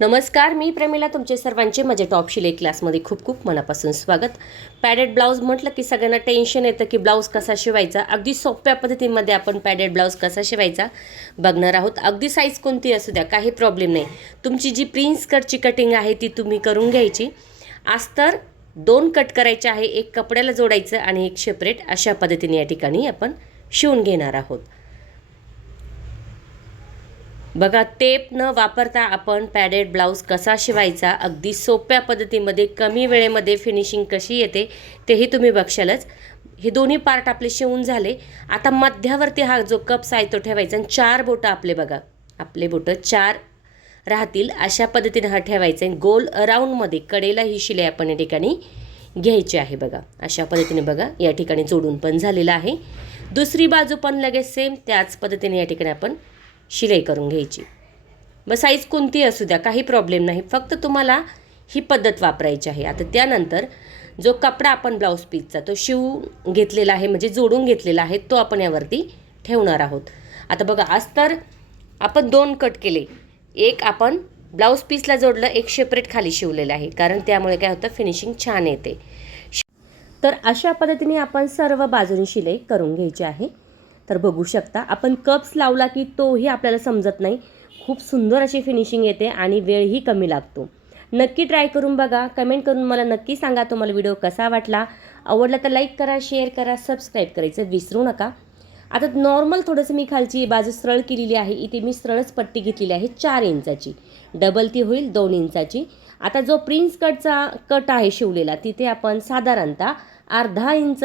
नमस्कार मी प्रेमिला तुमचे सर्वांचे माझ्या टॉप शिले क्लासमध्ये खूप खूप मनापासून स्वागत. पॅडेड ब्लाऊज म्हटलं की सगळ्यांना टेन्शन येतं की ब्लाऊज कसा शिवायचा. अगदी सोप्या पद्धतीमध्ये आपण पॅडेड ब्लाऊज कसा शिवायचा बघणार आहोत. अगदी साईज कोणती असू द्या काही प्रॉब्लेम नाही. तुमची जी प्रिन्स कटची कटिंग आहे ती तुम्ही करून घ्यायची. अस्तर दोन कट करायचे आहे एक कपड्याला जोडायचं आणि एक सेपरेट अशा पद्धतीने या ठिकाणी आपण शिवून घेणार आहोत. बघा टेप न वापरता आपण पॅडेड ब्लाऊज कसा शिवायचा अगदी सोप्या पद्धतीमध्ये कमी वेळेमध्ये फिनिशिंग कशी येते तेही तुम्ही बघशालच. हे दोन्ही पार्ट आपले शिवून झाले. आता मध्यावरती हा जो कप्स आहे तो ठेवायचा आणि चार बोटं आपले बघा. आपले बोटं चार राहतील अशा पद्धतीने हा ठेवायचा आणि गोल अराऊंडमध्ये कडेला ही शिलाई आपण या ठिकाणी घ्यायची आहे बघा. अशा पद्धतीने बघा या ठिकाणी जोडून पण झालेलं आहे. दुसरी बाजू पण लगेच सेम त्याच पद्धतीने या ठिकाणी आपण शिलाई करून घ्यायची. मग साईज कोणती असू द्या काही प्रॉब्लेम नाही. फक्त तुम्हाला ही पद्धत वापरायची आहे. आता त्यानंतर जो कपडा आपण ब्लाऊज पीसचा तो शिवून घेतलेला आहे म्हणजे जोडून घेतलेला आहे तो आपण यावरती ठेवणार आहोत. आता बघा आज तर आपण दोन कट केले. एक आपण ब्लाऊज पीसला जोडलं एक सेपरेट खाली शिवलेलं आहे. कारण त्यामुळे काय होतं फिनिशिंग छान येते. तर अशा पद्धतीने आपण सर्व बाजूनी शिलाई करून घ्यायची आहे. तर बघू शकता. आपण कप्स लावला की तोही आपल्याला समजत नाही. खूप सुंदर अशी फिनिशिंग येते आणि वेळही कमी लागतो. नक्की ट्राय करून बघा. कमेंट करून मला नक्की सांगा तुम्हाला व्हिडिओ कसा वाटला. आवडला तर लाईक करा शेअर करा सबस्क्राईब करायचं विसरू नका. आता नॉर्मल थोडंसं मी खालची बाजू सरळ केलेली आहे. इथे मी सरळच पट्टी घेतलेली आहे चार इंचाची. डबल ती होईल दोन इंचाची. आता जो प्रिन्स कटचा कट आहे शिवलेला तिथे आपण साधारणतः अर्धा इंच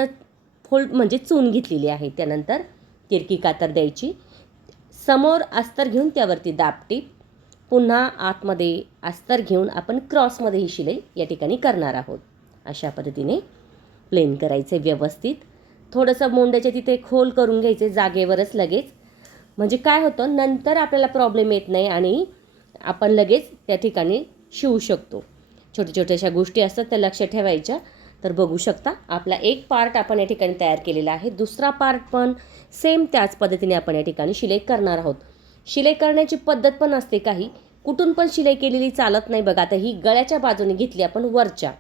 फोल्ड म्हणजे चून घेतलेली आहे. त्यानंतर तिरकी कातर द्यायची. समोर अस्तर घेऊन त्यावरती दापटीप पुन्हा आतमध्ये अस्तर घेऊन आपण क्रॉसमध्ये ही शिलाई या ठिकाणी करणार आहोत. अशा पद्धतीने प्लेन करायचे व्यवस्थित. थोडंसं मोंड्याच्या तिथे खोल करून घ्यायचे जागेवरच लगेच. म्हणजे काय होतं नंतर आपल्याला प्रॉब्लेम येत नाही आणि आपण लगेच त्या ठिकाणी शिवू शकतो. छोट्या छोट्याशा गोष्टी असतात त्या लक्ष ठेवायच्या. तर बघू शकता आपला एक पार्ट आपण या ठिकाणी तयार केलेला आहे. दुसरा पार्ट पण सेम त्याच पद्धतीने आपण या ठिकाणी शिलाई करणार आहोत. शिलाई करण्याची पद्धत पण असते काही. कुठून पण शिलाई केलेली चालत नाही बघा. आता ही गळ्याच्या बाजूने घेतली आपण वरच्या.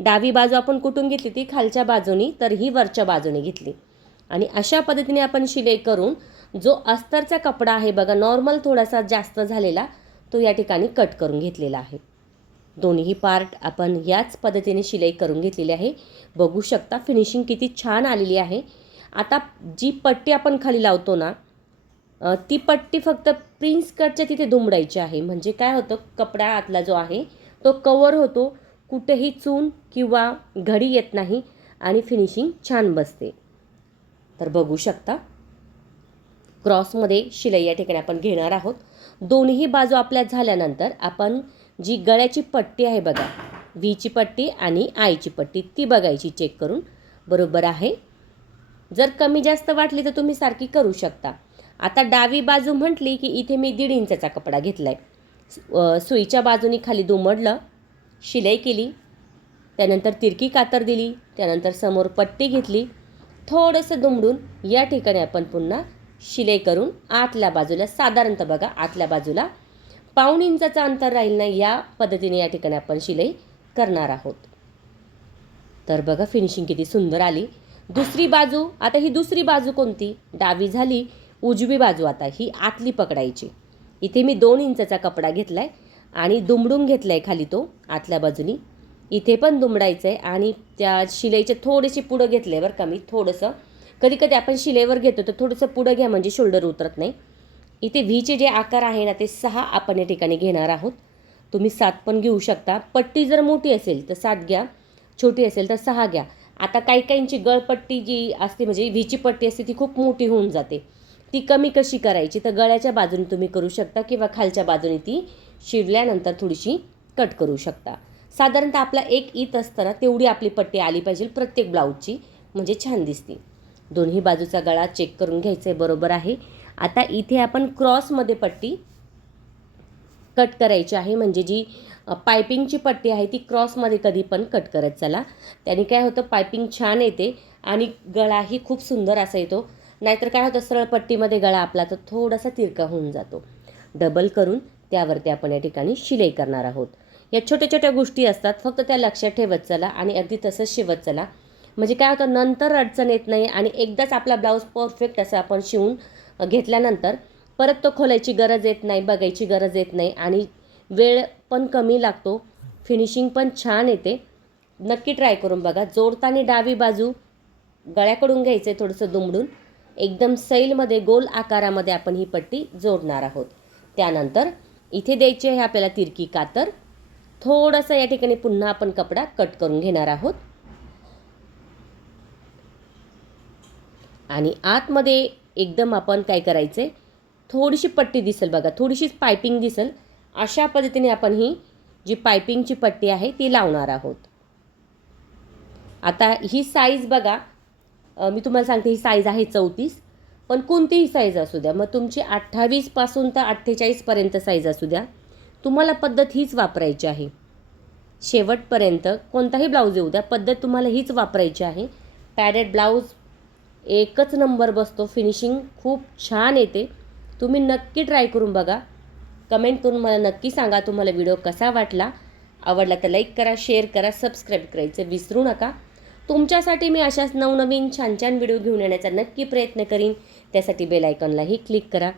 डावी बाजू आपण कुठून घेतली? ती खालच्या बाजूनी तर ही वरच्या बाजूने घेतली. आणि अशा पद्धतीने आपण शिलाई करून जो अस्तरचा कपडा आहे बघा नॉर्मल थोडासा जास्त झालेला तो या ठिकाणी कट करून घेतलेला आहे. दोन्ही पार्ट आपण याच पद्धतीने शिलाई करून घेतलेली आहे. बघू शकता फिनिशिंग किती छान आलेली आहे. आता जी पट्टी आपण खाली लावतो ना ती पट्टी फक्त प्रिन्स कटच्या तिथे दुमडायची आहे. म्हणजे काय होतं कपडा आतला जो आहे तो कवर होतो कुठेही चून किंवा घडी येत नाही आणि फिनिशिंग छान बसते. तर बघू शकता क्रॉसमध्ये शिलाई या ठिकाणी आपण घेणार आहोत. दोन्ही बाजू आपल्या झाल्यानंतर आपण जी गळ्याची पट्टी आहे बघा. व्हीची पट्टी आणि आयची पट्टी ती बघायची चेक करून. बरोबर आहे? जर कमी जास्त वाटली तर तुम्ही सारखी करू शकता. आता डावी बाजू म्हटली की इथे मी दीड इंचाचा कपडा घेतला आहे सुईच्या बाजूनी खाली दुमडलं शिलाई केली त्यानंतर तिरकी कातर दिली त्यानंतर समोर पट्टी घेतली. थोडंसं दुमडून या ठिकाणी आपण पुन्हा शिलाई करून आतल्या बाजूला साधारणतः बघा आतल्या बाजूला पाऊण इंचाचं अंतर राहील नाही या पद्धतीने या ठिकाणी आपण शिलाई करणार आहोत. तर बघा फिनिशिंग किती सुंदर आली. दुसरी बाजू आता ही दुसरी बाजू कोणती? डावी झाली उजवी बाजू आता ही आतली पकडायची. इथे मी दोन इंचाचा कपडा घेतला आहे आणि दुमडून घेतला आहे खाली तो आतल्या बाजूनी. इथे पण दुमडायचं आहे आणि त्या शिलाईचे थोडेसे पुढं घेतले बरं का मी थोडंसं. कधी कधी आपण शिलाईवर घेतो तर थोडंसं पुढं घ्या म्हणजे शोल्डर उतरत नाही. इथे व्हीचे जे आकार आहे ना ते सहा आपण या ठिकाणी घेणार आहोत. तुम्ही सात पण घेऊ शकता. पट्टी जर मोठी असेल तर सात घ्या. छोटी असेल तर सहा घ्या. आता काही काहींची गळपट्टी जी असते म्हणजे व्हीची पट्टी असते ती खूप मोठी होऊन जाते. ती कमी कशी करायची? तर गळ्याच्या बाजूने तुम्ही करू शकता किंवा खालच्या बाजूने ती शिरल्यानंतर थोडीशी कट करू शकता. साधारणतः आपला एक ईत असताना तेवढी आपली पट्टी आली पाहिजे प्रत्येक ब्लाऊजची. म्हणजे छान दिसते. दोन्ही बाजूचा गळा चेक करून घ्यायचा आहे बरोबर आहे. आता इथे आपण क्रॉसमध्ये पट्टी कट करायची आहे. म्हणजे जी पायपिंगची पट्टी आहे ती क्रॉसमध्ये कधी पण कट करत चला. त्याने काय होतं पायपिंग छान येते आणि गळाही खूप सुंदर असा येतो. नाहीतर काय होतं सरळ पट्टीमध्ये गळा आपला तर थोडासा तिरका होऊन जातो. डबल करून त्यावरती आपण या ठिकाणी शिलाई करणार आहोत. या छोट्या छोट्या गोष्टी असतात फक्त त्या लक्षात ठेवत चला आणि अगदी तसंच शिवत चला. म्हणजे काय होतं नंतर अडचण येत नाही आणि एकदाच आपला ब्लाऊज परफेक्ट असं आपण शिवून घेतल्यानंतर परत तो खोलायची गरज येत नाही बघायची गरज येत नाही आणि वेळ पण कमी लागतो. फिनिशिंग पण छान येते. नक्की ट्राय करून बघा. जोडताना डावी बाजू गळ्याकडून घ्यायचं आहे थोडंसं दुमडून. एकदम सैलमध्ये गोल आकारामध्ये आपण ही पट्टी जोडणार आहोत. त्यानंतर इथे द्यायची आहे आपल्याला तिरकी कातर. थोडंसं या ठिकाणी पुन्हा आपण कपडा कट करून घेणार आहोत. आणि आतमध्ये एकदम आपण काय करायचं? आहे थोडीशी पट्टी दिसेल बघा थोडीशीच पायपिंग दिसेल. अशा पद्धतीने आपण ही जी पायपिंगची पट्टी आहे ती लावणार आहोत. आता ही साईज बघा मी तुम्हाला सांगते ही साईज आहे चौतीस. पण कोणतीही साईज असू द्या मग तुमची अठ्ठावीसपासून तर अठ्ठेचाळीसपर्यंत साईज असू द्या. तुम्हाला पद्धत हीच वापरायची आहे. शेवटपर्यंत कोणताही ब्लाऊज येऊ द्या पद्धत तुम्हाला हीच वापरायची आहे. पॅरेड ब्लाऊज एकच नंबर बसतो. फिनिशिंग खूप छान येते. तुम्ही नक्की ट्राय करून बघा. कमेंट करून मला नक्की सांगा तुम्हाला व्हिडिओ कसा वाटला. आवडला तर लाईक करा शेअर करा सबस्क्राईब करायचं विसरू नका. तुमच्यासाठी मी अशाच नवनवीन छान छान व्हिडिओ घेऊन येण्याचा नक्की प्रयत्न करीन. त्यासाठी बेल आयकॉनलाही क्लिक करा.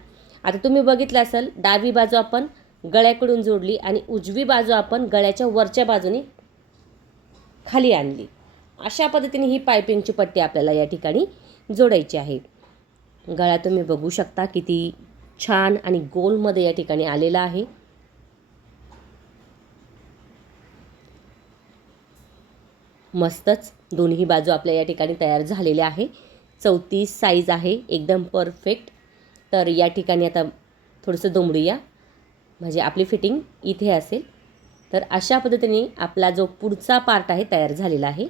आता तुम्ही बघितलं असेल डावी बाजू आपण गळ्याकडून जोडली आणि उजवी बाजू आपण गळ्याच्या वरच्या बाजूने खाली आणली. अशा पद्धतीने ही पायपिंगची पट्टी आपल्याला या ठिकाणी जोडायची आहे. गळा तुम्ही बघू शकता किती छान आणि गोलमध्ये या ठिकाणी आलेला आहे. मस्तच दोन्ही बाजू आपल्या या ठिकाणी तयार झालेल्या आहे. चौतीस साईज आहे एकदम परफेक्ट तर या ठिकाणी आता थोडंसं दोंबडूया. म्हणजे आपली फिटिंग इथे असेल. तर अशा पद्धतीने आपला जो पुढचा पार्ट आहे तयार झालेला आहे.